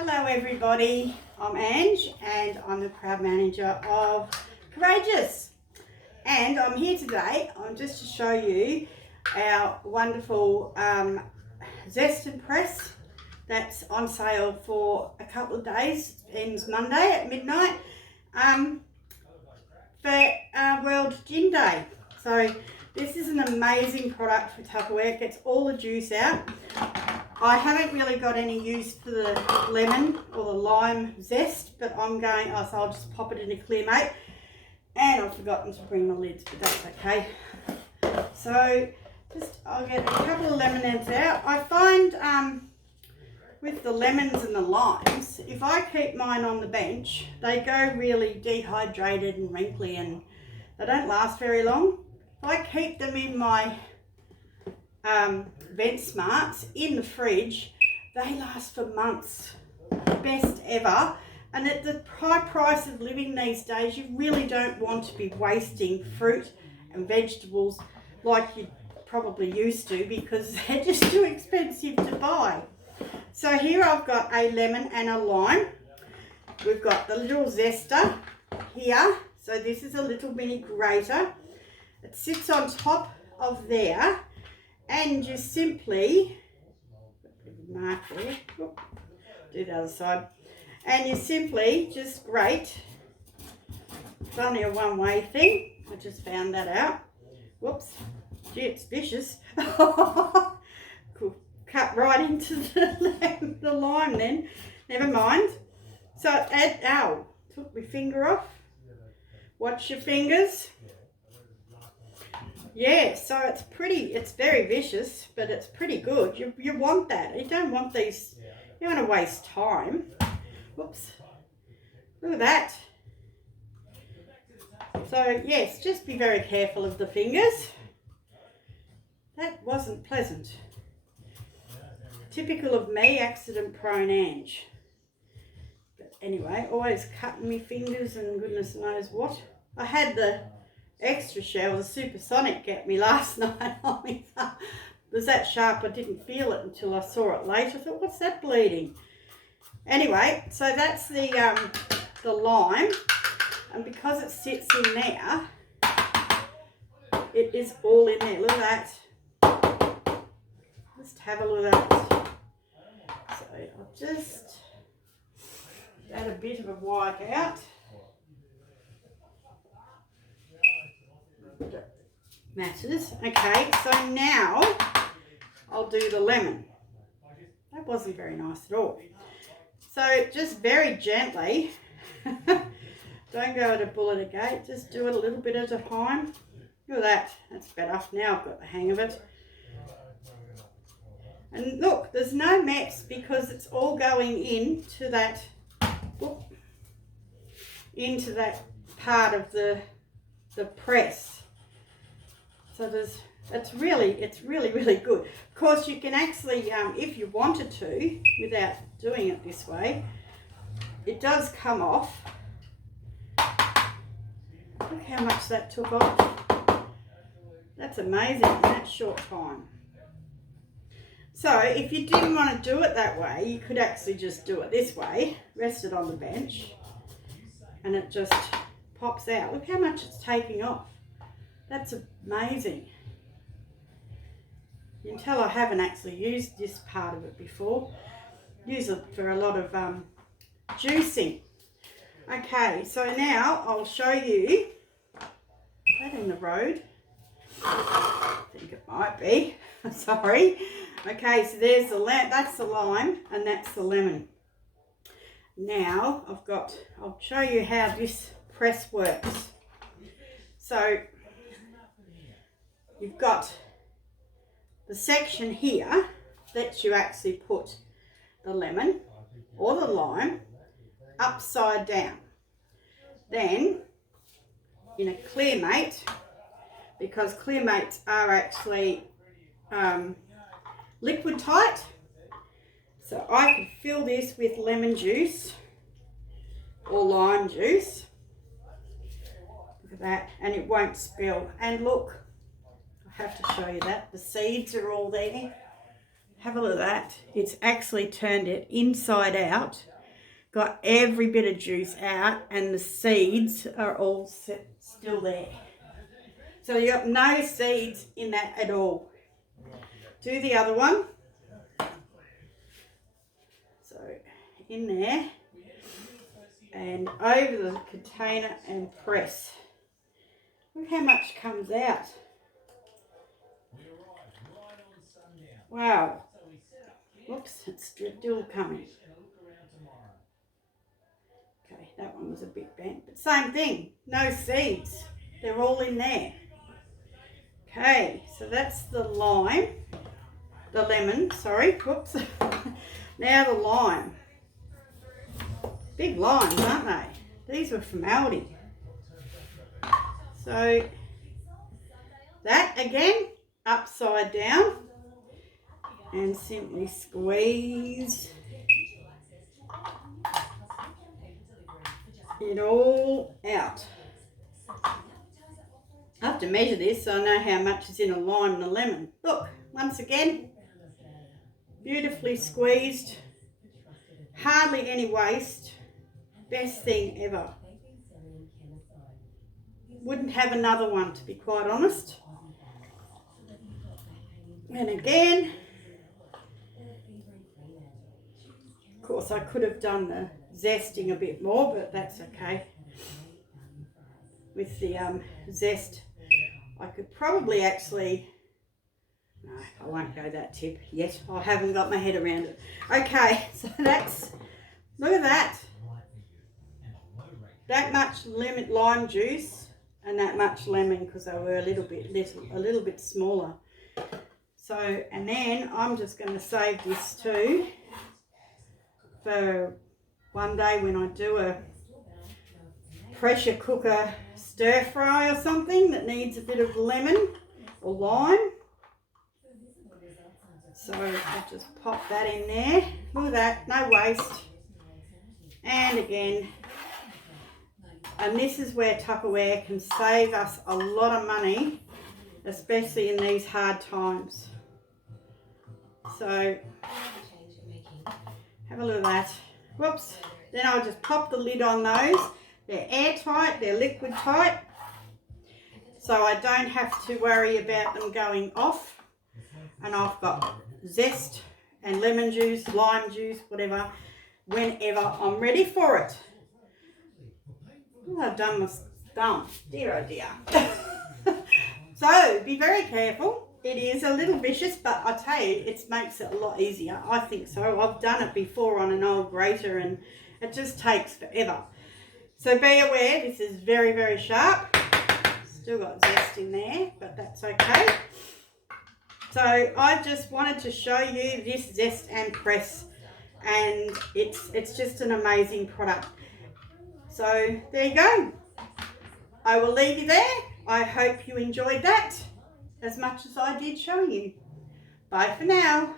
Hello everybody, I'm Ange and I'm the proud manager of Courageous, and I'm here today just to show you our wonderful Zest N Press that's on sale for a couple of days. It ends Monday at midnight for World Gin Day. So this is an amazing product for Tupperware. It gets all the juice out. I haven't really got any use for the lemon or the lime zest, but so I'll just pop it in a clear mate. And I've forgotten to bring my lids, but that's okay. So I'll get a couple of lemonades out. I find with the lemons and the limes, if I keep mine on the bench, they go really dehydrated and wrinkly and they don't last very long. If I keep them in my Vent Smarts in the fridge, they last for months. Best ever. And at the high price of living these days, you really don't want to be wasting fruit and vegetables like you probably used to, because they're just too expensive to buy. So here I've got a lemon and a lime. We've got the little zester here. So this is a little mini grater. It sits on top of there. And you simply, mark there, do the other side, and you simply just grate. It's only a one-way thing, I just found that out. Whoops, gee, it's vicious. Cool. Cut right into the lime then, never mind. So took my finger off. Watch your fingers. Yeah, so it's very vicious, but it's pretty good. You want that. You don't want these, you don't want to waste time. Whoops. Look at that. So yes, just be very careful of the fingers. That wasn't pleasant. Typical of me, accident prone Ange. But anyway, always cutting my fingers and goodness knows what. I had the extra shell, the supersonic, get me last night on me. It was that sharp I didn't feel it until I saw it later. I thought, what's that bleeding? Anyway, so that's the lime, and because it sits in there, it is all in there. Look at that. Just have a look at that. So I'll just add a bit of a wipe out. Matters. Okay, so now I'll do the lemon. That wasn't very nice at all. So just very gently, don't go at a bull at a gate, just do it a little bit at a time. Look at that, that's better. Now I've got the hang of it. And look, there's no mess because it's all going into that part of the press. So it's really good. Of course, you can actually, if you wanted to, without doing it this way, it does come off. Look how much that took off. That's amazing in that short time. So if you didn't want to do it that way, you could actually just do it this way, rest it on the bench, and it just pops out. Look how much it's taking off. That's amazing. You can tell I haven't actually used this part of it before. Use it for a lot of juicing. Okay, so now I'll show you that in the road. I think it might be. Sorry. Okay, so there's that's the lime and that's the lemon. Now I'll show you how this press works. So you've got the section here that you actually put the lemon or the lime upside down. Then in a clear mate, because clear mates are actually liquid tight, so I could fill this with lemon juice or lime juice. Look at that, and it won't spill. And look, I have to show you that. The seeds are all there. Have a look at that. It's actually turned it inside out. Got every bit of juice out and the seeds are all still there. So you got no seeds in that at all. Do the other one. So in there and over the container and press. Look how much comes out. Wow. Whoops, it's still coming. Okay, that one was a bit bent, but same thing. No seeds. They're all in there. Okay, so that's the lime. The lemon, sorry. Whoops. Now the lime. Big limes, aren't they? These were from Aldi. So that again, upside down. And simply squeeze it all out. I have to measure this so I know how much is in a lime and a lemon. Look, once again, beautifully squeezed, hardly any waste, best thing ever. Wouldn't have another one, to be quite honest. And again, of course I could have done the zesting a bit more, but that's okay. With the zest, I could probably actually, no, I won't go that tip yet. I haven't got my head around it. Okay, so that's, look at that. That much lime juice and that much lemon because they were a little bit smaller. So, and then I'm just going to save this too for one day when I do a pressure cooker stir fry or something that needs a bit of lemon or lime. So I'll just pop that in there. Look at that, no waste. And again, and this is where Tupperware can save us a lot of money, especially in these hard times. So have a look at that. Whoops. Then I'll just pop the lid on those. They're airtight, they're liquid tight, so I don't have to worry about them going off. And I've got zest and lemon juice, lime juice, whatever, whenever I'm ready for it. Oh, I've done my thumb. Dear oh dear. So be very careful. It is a little vicious, but I tell you, it makes it a lot easier. I think so. I've done it before on an old grater and it just takes forever. So be aware, this is very, very sharp. Still got zest in there, but that's okay. So I just wanted to show you this Zest N Press, and it's just an amazing product. So there you go. I will leave you there. I hope you enjoyed that as much as I did showing you. Bye for now.